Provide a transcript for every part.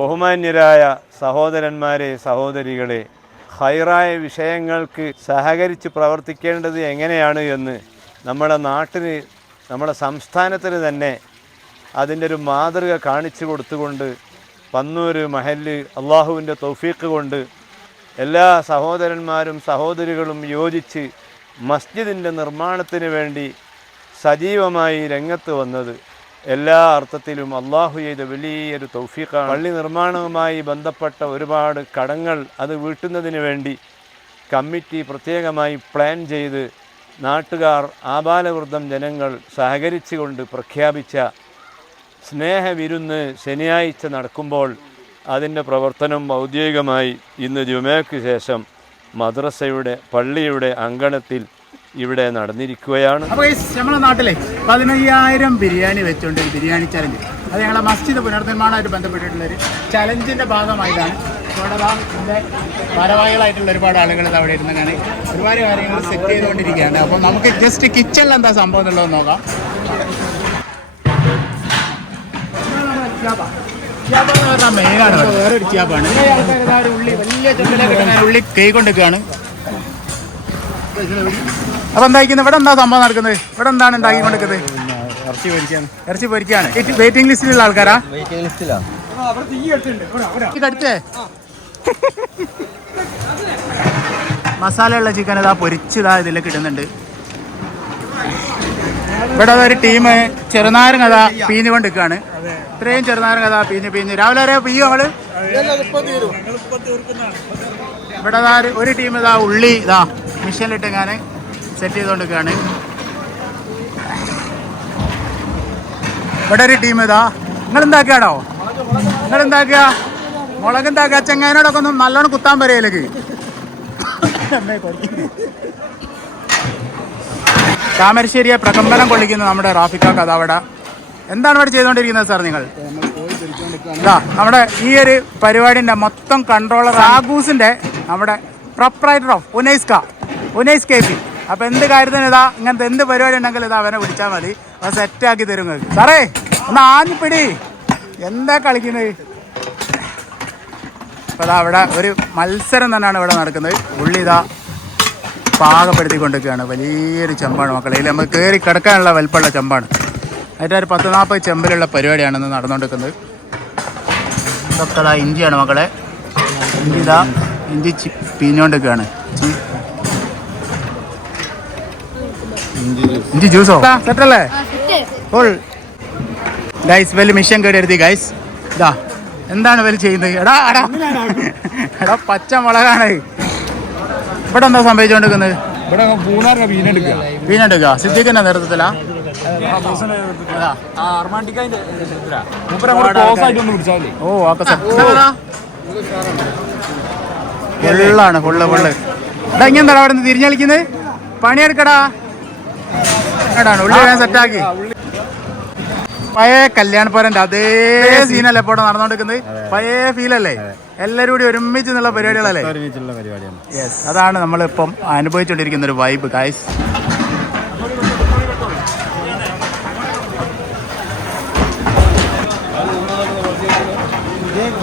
ബഹുമാന്യരായ സഹോദരന്മാരെ, സഹോദരികളെ, ഹൈറായ വിഷയങ്ങൾക്ക് സഹകരിച്ച് പ്രവർത്തിക്കേണ്ടത് എങ്ങനെയാണ് എന്ന് നമ്മുടെ നാട്ടിന്, നമ്മുടെ സംസ്ഥാനത്തിന് തന്നെ അതിൻ്റെ ഒരു മാതൃക കാണിച്ചു കൊടുത്തുകൊണ്ട് പന്നൂർ മഹല്ല് അള്ളാഹുവിൻ്റെ തൗഫീഖ് കൊണ്ട് എല്ലാ സഹോദരന്മാരും സഹോദരികളും യോജിച്ച് മസ്ജിദിൻ്റെ നിർമ്മാണത്തിന് വേണ്ടി സജീവമായി രംഗത്ത് വന്നത് എല്ലാ അർത്ഥത്തിലും അള്ളാഹു ചെയ്ത വലിയൊരു തൗഫീഖാണ്. പള്ളി നിർമ്മാണവുമായി ബന്ധപ്പെട്ട ഒരുപാട് കടങ്ങൾ അത് വീട്ടുന്നതിന് വേണ്ടി കമ്മിറ്റി പ്രത്യേകമായി പ്ലാൻ ചെയ്ത് നാട്ടുകാർ ആബാലവൃദ്ധം ജനങ്ങൾ സഹകരിച്ചുകൊണ്ട് പ്രഖ്യാപിച്ച സ്നേഹവിരുന്ന് ശനിയാഴ്ച നടക്കുമ്പോൾ അതിൻ്റെ പ്രവർത്തനം ഔദ്യോഗികമായി ഇന്ന് ജുമയ്ക്ക് ശേഷം മദ്രസയുടെ പള്ളിയുടെ അങ്കണത്തിൽ ഇവിടെ നടന്നിരിക്കുകയാണ്. അപ്പോൾ നമ്മുടെ നാട്ടിലെ 15,000 ബിരിയാണി വെച്ചുകൊണ്ട് ബിരിയാണി ചലഞ്ച്, അത് ഞങ്ങളെ മസ്ജിദ് പുനർനിർമ്മാണമായിട്ട് ബന്ധപ്പെട്ടിട്ടുള്ളൊരു ചലഞ്ചിൻ്റെ ഭാഗമായിട്ടാണ്. ഇവിടെ ഇതിൻ്റെ ഭാരവാഹികളായിട്ടുള്ള ഒരുപാട് ആളുകൾ അവിടെ ഇരുന്നാണ് ഒരുപാട് കാര്യങ്ങൾ സെറ്റ് ചെയ്തുകൊണ്ടിരിക്കുകയാണ്. അപ്പോൾ നമുക്ക് ജസ്റ്റ് കിച്ചണിൽ എന്താ സംഭവം എന്നുള്ളത് നോക്കാം. മെയിനാണ് വേറൊരു ക്യാബാണ്. ഉള്ളി വലിയ ചെമ്പിലേക്ക് ഉള്ളി കൈ കൊണ്ടിരിക്കുകയാണ്. അപ്പൊ എന്തായിരിക്കുന്നത് ഇവിടെ? എന്താ സംഭവം നടക്കുന്നത് ഇവിടെ? എന്താണ് ഉണ്ടാക്കിക്കൊണ്ടിരിക്കുന്നത്? ഇറച്ചി പൊരിക്കാണ്. വെയിറ്റിംഗ് ലിസ്റ്റിലുള്ള ആൾക്കാരാ? കടിച്ചേ മസാലയുള്ള ചിക്കൻ ഇതാ പൊരിച്ചതാ ഇതിലേക്ക് ഇടുന്നുണ്ട്. ഇവിടെ ഒരു ടീം ചെറുനാരങ്ങ അതാ പീഞ്ഞുകൊണ്ട് നിൽക്കുകയാണ്. ഇത്രയും ചെറുനാരങ്ങ അതാ പീഞ്ഞ് രാവിലെ വരെ പീയും നമ്മള്. ഇവിടെ ഒരു ടീം ഇതാ ഉള്ളി ഇതാ മിഷനിലിട്ട് ഞാൻ സെറ്റ് ചെയ്തുകൊണ്ടിരിക്കുകയാണ്. ഇവിടെ ഒരു ടീം ഇതാ നിങ്ങളെന്താക്കിയാടോ? നിങ്ങളെന്താക്കുക? മുളകെന്താക്കുക? ചെങ്ങാനോടൊക്കെ ഒന്നും നല്ലോണം കുത്താൻ വരയിലേക്ക്. താമരശ്ശേരിയെ പ്രകമ്പനം കൊള്ളിക്കുന്നു നമ്മുടെ റാഫിക്ക കഥ. അവിടെ എന്താണ് ഇവിടെ ചെയ്തുകൊണ്ടിരിക്കുന്നത് സാർ നിങ്ങൾ? നമ്മുടെ ഈ ഒരു പരിപാടിൻ്റെ മൊത്തം കൺട്രോളർ റാഗൂസിൻ്റെ നമ്മുടെ proprietor of Unais K P. അപ്പോൾ എന്ത് കാര്യത്തിന് ഇതാ ഇങ്ങനത്തെ എന്ത് പരിപാടി ഉണ്ടെങ്കിലും ഇതാ അവനെ വിളിച്ചാൽ മതി, അത് സെറ്റാക്കി തരും. സാറേ ഒന്ന് ആഞ്ഞിപ്പിടി, എന്താ കളിക്കുന്നത്? അപ്പോൾ അതാ അവിടെ ഒരു മത്സരം തന്നെയാണ് ഇവിടെ നടക്കുന്നത്. ഉള്ളി ഇതാ പാകപ്പെടുത്തിക്കൊണ്ടിരിക്കുകയാണ്. വലിയൊരു ചെമ്പാണ് മക്കളെ, ഇതിൽ നമുക്ക് കയറി കിടക്കാനുള്ള വലിപ്പമുള്ള ചെമ്പാണ്. അതിൻ്റെ ഒരു 10-40 ചെമ്പിലുള്ള പരിപാടിയാണ് ഇന്ന് നടന്നുകൊണ്ടിരിക്കുന്നത്. ഇതൊക്കെ ഇതാ ഇഞ്ചിയാണ് മക്കളെ. ഇഞ്ചി പിഞ്ഞോണ്ടിരിക്കുകയാണ്. ഇഞ്ചി ജ്യൂസോ സെറ്റല്ലേ? ഫുൾ ഗൈസ് വലിയ മിഷൻ കേടെടുത്തി ഗൈസ്. ഇതാ എന്താണ് വലിയ ചെയ്യുന്നത്? എടാ പച്ചമുളകാണ്. ഇവിടെ എന്താ സംഭവിച്ചുകൊണ്ടിരിക്കുന്നത്? വീണെടുക്കുക സിദ്ദീഖിന്റെ നേതൃത്വത്തിലാ? ഓ ഫുള്ളാണ് ഫുള്ള്. എടാ ഇങ്ങെന്താ അവിടെ നിന്ന് തിരിഞ്ഞളിക്കുന്നത്? പണിയെടുക്കടാ. എടാണ് ഉള്ളി ഞാൻ സെറ്റാക്കി. പഴയ കല്യാണപ്പുരൻ്റെ അതേ സീനല്ലേ ഇപ്പോൾ നടന്നുകൊണ്ടിരിക്കുന്നത്? പഴയ ഫീലല്ലേ? എല്ലാവരും കൂടി ഒരുമിച്ച് എന്നുള്ള പരിപാടികളല്ലേ? യെസ്, അതാണ് നമ്മളിപ്പം അനുഭവിച്ചുകൊണ്ടിരിക്കുന്ന ഒരു വൈബ് ഗൈസ്.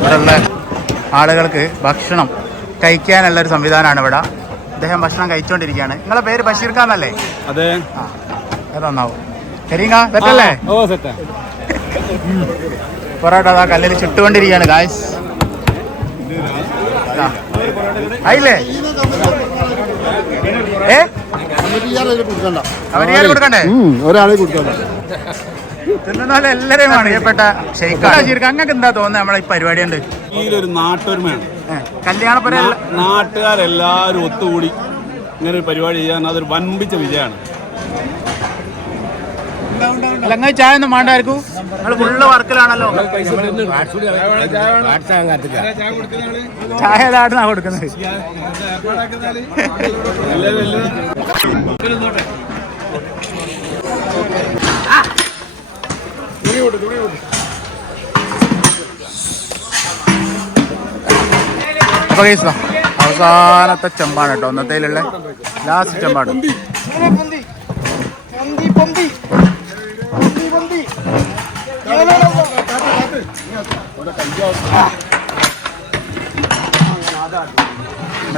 ഇവിടെയുള്ള ആളുകൾക്ക് ഭക്ഷണം കഴിക്കാനുള്ളൊരു സംവിധാനമാണ് ഇവിടെ. അദ്ദേഹം ഭക്ഷണം കഴിച്ചുകൊണ്ടിരിക്കുകയാണ്. നിങ്ങളെ പേര് ബഷീർ ഖാൻ അല്ലേ? അതെ. ആ അതൊന്നാവും. കരിങ്ക സെറ്റല്ലേ? ഓ സെറ്റാ. പൊറോട്ട അതാ കല്ലിൽ ചുട്ടുകൊണ്ടിരിക്കുകയാണ് ഗായ്സ്. ആയില്ലേ? കൊടുക്കണ്ടേ? ഒരാളെ കൊടുക്കണ്ട. തിന്നുന്നാലും എല്ലാവരെയും പ്രിയപ്പെട്ട അങ്ങക്ക് എന്താ തോന്നുന്നത് നമ്മളെ ഈ പരിപാടി ഉണ്ട്? ഇതിലൊരു നാട്ടൊരുമയാണ്. കല്യാണപ്പുര നാട്ടുകാരെല്ലാവരും ഒത്തുകൂടി ഇങ്ങനെ ഒരു പരിപാടി ചെയ്യാൻ അതൊരു വൻപിച്ച വിജയമാണ്. അല്ലെങ്കിൽ ചായ ഒന്നും വേണ്ടായിരിക്കും, നിങ്ങൾ ഫുള്ള് വർക്കിലാണല്ലോ. ചായ ഏതാടുന്നാ കൊടുക്കുന്നത്? അവസാനത്തെ ചെമ്പാണ് കേട്ടോ, ഒന്നത്തേലുള്ള ലാസ്റ്റ് ചെമ്പാണ്.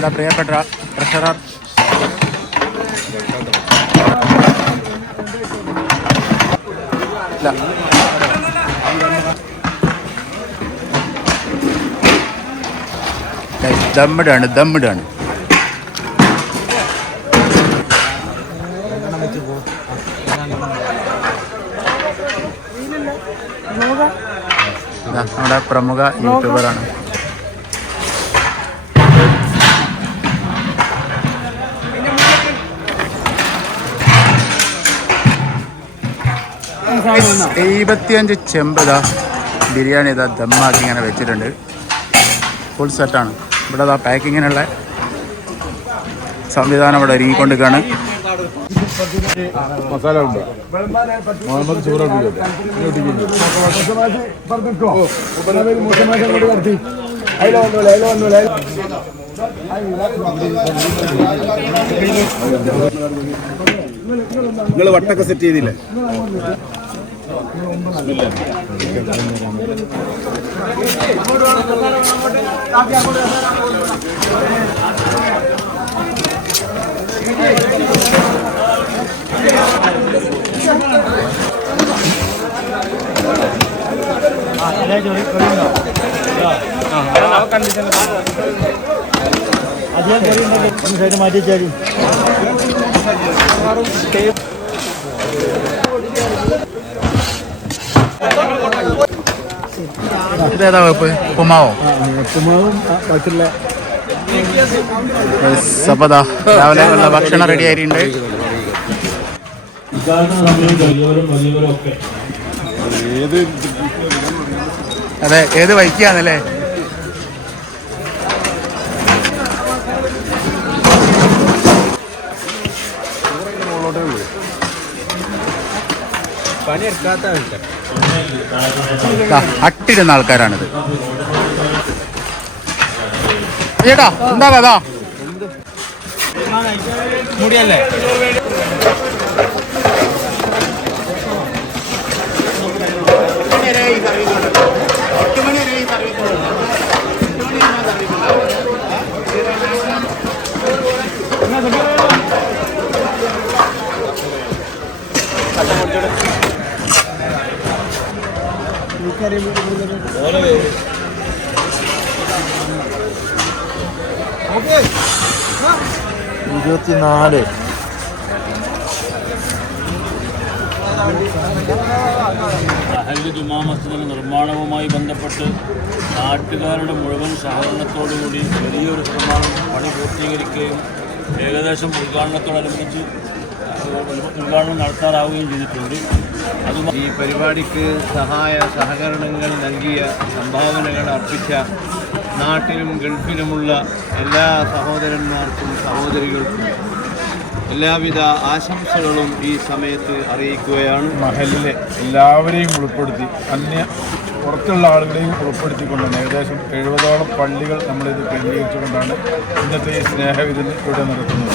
നമ്മുടെ പ്രിയപ്പെട്ട ട്രഷറർ ദമ്മിടാണ് നമ്മുടെ പ്രമുഖ യൂട്യൂബറാണ്. $75 ചെമ്പ് ബിരിയാണി ദമ്മാക്കി ഇങ്ങനെ വെച്ചിട്ടുണ്ട്. ഫുൾ സെറ്റാണ്. ഇവിടെ പാക്കിങ്ങിനുള്ള സംവിധാനം ഇവിടെ ഒരുങ്ങിക്കൊണ്ടിരിക്കുകയാണ്. മസാല ഉണ്ട് മുഹമ്മദ് നിങ്ങൾ വട്ടൊക്കെ സെറ്റ് ചെയ്തില്ലേ? മാറ്റി ഇതേതാ വെപ്പ്? ഉപ്പുമാവോ? രാവിലെ ഉള്ള ഭക്ഷണം റെഡി ആയിട്ടുണ്ട്. അതെ, ഏത് വൈക്കാന്നല്ലേ? അട്ടിടുന്ന ആൾക്കാരാണിത്. ചേട്ടാ എന്താ കഥ? മുടിയല്ലേ? അഹ്ലു ജുമാ മസ്ജിദിന്റെ നിർമ്മാണവുമായി ബന്ധപ്പെട്ട് നാട്ടുകാരുടെ മുഴുവൻ സഹകരണത്തോടുകൂടി വലിയൊരു ശതമാനം പണി പൂർത്തീകരിക്കുകയും ഏകദേശം ഉദ്ഘാടനത്തോടനുബന്ധിച്ച് ഉദ്ഘാടനം നടത്താറാവുകയും ചെയ്തിട്ടുണ്ട്. ഈ പരിപാടിക്ക് സഹകരണങ്ങൾ നൽകിയ സംഭാവനകൾ അർപ്പിച്ച നാട്ടിലും ഗൾഫിലുമുള്ള എല്ലാ സഹോദരന്മാർക്കും സഹോദരികൾക്കും എല്ലാവിധ ആശംസകളും ഈ സമയത്ത് അറിയിക്കുകയാണ്. മഹലിലെ എല്ലാവരെയും ഉൾപ്പെടുത്തി പുറത്തുള്ള ആളുകളെയും ഉൾപ്പെടുത്തിക്കൊണ്ടാണ് ഏകദേശം 70ഓളം പള്ളികൾ നമ്മളിത് കേന്ദ്രീകരിച്ചുകൊണ്ടാണ് ഇന്നത്തെ ഈ സ്നേഹവിരുന്ന് ഇവിടെ നടത്തുന്നത്.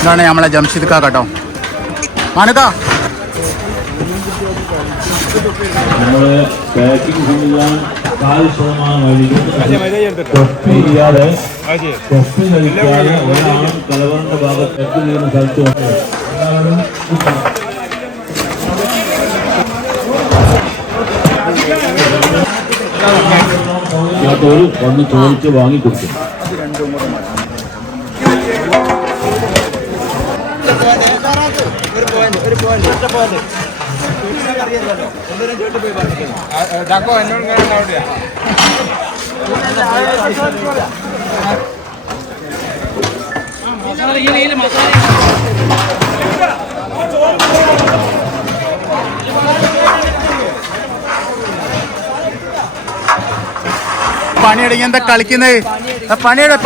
ഇതാണ് നമ്മളെ ജംഷിദ് കാ കേട്ടോ. മാനക്കാ നമ്മുടെ പാക്കിംഗ് സംവിധാനം 4% തൊപ്പി കഴിക്കാതെ ഒരാളും കലവറിന്റെ ഭാഗത്ത് എത്തുന്ന സ്ഥലത്ത് വന്ന് ചോദിച്ച് വാങ്ങിക്കൊടുക്കും. പണിയെടുങ്ങി എന്താ കളിക്കുന്നത്? പണിയുടെ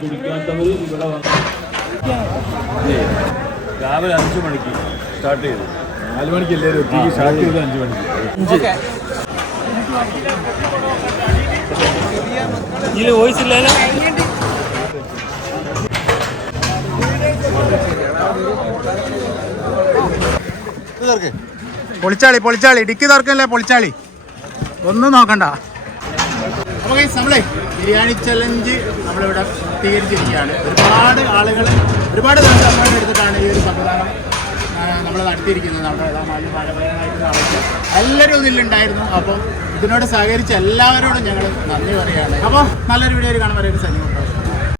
കുടിക്കാത്തവർ ഇവിടെ രാവിലെ 5 മണിക്ക് സ്റ്റാർട്ട് ചെയ്തു. 4 മണിക്ക് എല്ലാവരും എത്തി. സ്റ്റാർട്ട് ചെയ്ത് 5 മണിക്ക്. ഇതിൽ വോയിസ് ഇല്ലല്ലോ. പൊളിച്ചാളി ഡിക്കി തുറക്കല്ലേ പൊളിച്ചാളി, ഒന്നും നോക്കണ്ട. അപ്പോൾ നമ്മളെ ബിരിയാണി ചലഞ്ച് നമ്മളിവിടെ പൂർത്തീകരിച്ചിരിക്കുകയാണ്. ഒരുപാട് ദിവസം എടുത്തിട്ടാണ് ഈ ഒരു സംവിധാനം നമ്മൾ നടത്തിയിരിക്കുന്നത്. നമ്മുടെ എല്ലാവരും ഇതിലുണ്ടായിരുന്നു. അപ്പോൾ ഇതിനോട് സഹകരിച്ച എല്ലാവരോടും ഞങ്ങൾ നന്ദി പറയുകയാണ്. അപ്പോൾ നല്ലൊരു വീഡിയോ കാണുമ്പോൾ ഒരു സജീവം.